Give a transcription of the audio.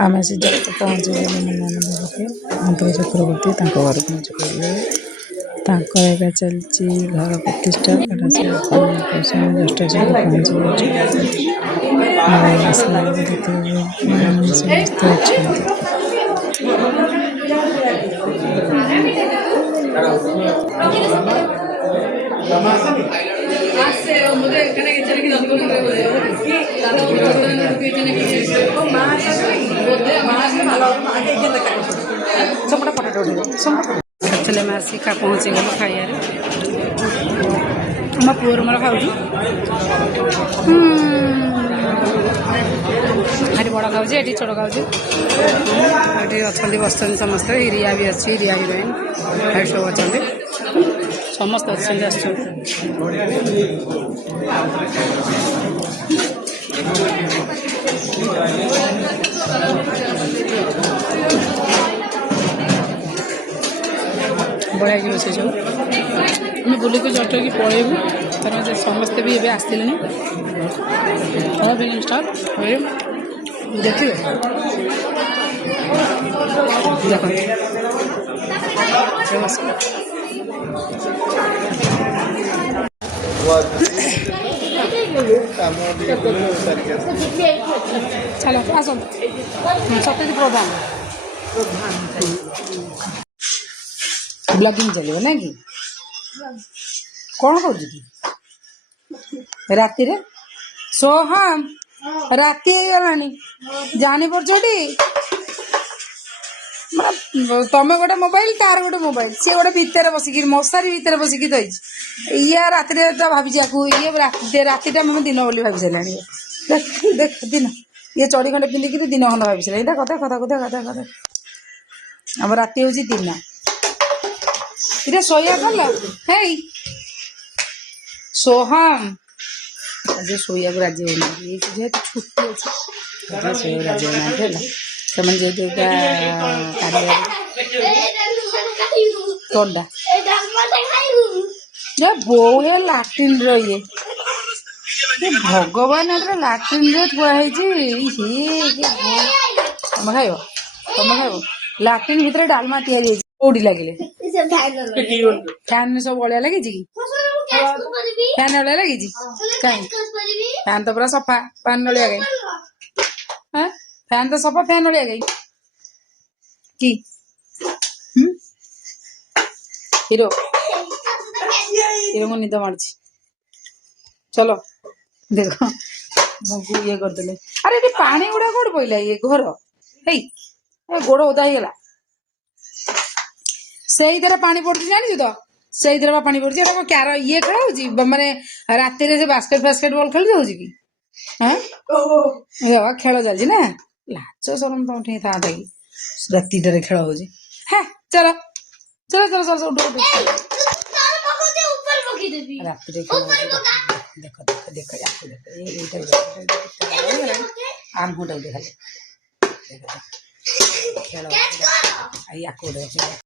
आम से जब पहुँचे मंत्र चक्रवर्ती घर पहुँच गए एका चलती घर प्रतिष्ठा जस्ट पहुँच समस्त चले मासी का पहुँची गलु खाइबार आम पुअर मोर खाऊ ये बड़ खाऊे ये छोट खाऊे अच्छा बस समस्त रिया भी अच्छी रिया हिरोइन सब अच्छा समस्त अच्छे बढ़िया कि रोसे सब आम बुलिक जट कि पलैबू कारण समस्ते भी एवं आसते फिल्म स्टार देखिए चलो आस सत्य प्रधान ब्लॉगिंग चलो ना कि कौन कर राति सोहम राति जानी पड़ी तमें गोटे मोबाइल तार गोटे मोबाइल सी गोटे भितर बसिक मशारी भितर बसिक ये राति भाभी ये रातिटा मैं दिन बोली भाभी सारा देख देख दिन ये चढ़ी खंडे पिंधिकी दिन खंड भाभी सारा कथा कथा कथा कथा कथा आम राति हूँ दिन इधर सोया कल है सोहम आज सोया को राजी होना जेहतु छुट्टी अच्छे सोया राजी होना से जेहतुटा कौनटा बो है लाट्रिन ये भगवान लाट्रिन थुआई तुम खाइब लाट्रिन भितर डालमा या कौटी लगे फैन में सब बलिया लगी फैन वाला लगी कहीं फैन तो पूरा सफा फैन नलिया गई फैन तो सफा फैन नलिया गई कि हिरो हिरो को निद मार चलो देखो मुझे ये करदे अरे ये पानी गुड़ा कौट पड़ा ये घर है गोड़ ओदा होगा से पानी पड़ती जानी तो से पानी पड़ती क्या ये खेल माने राति से बास्केट बास्केट बॉल खेल जाऊँ कि हाँ खेल चलती ना लाच सरम तो था कि राति खेल हो चलो चलो चलो चलो उठ राति देख देख देख आम को देखा खेल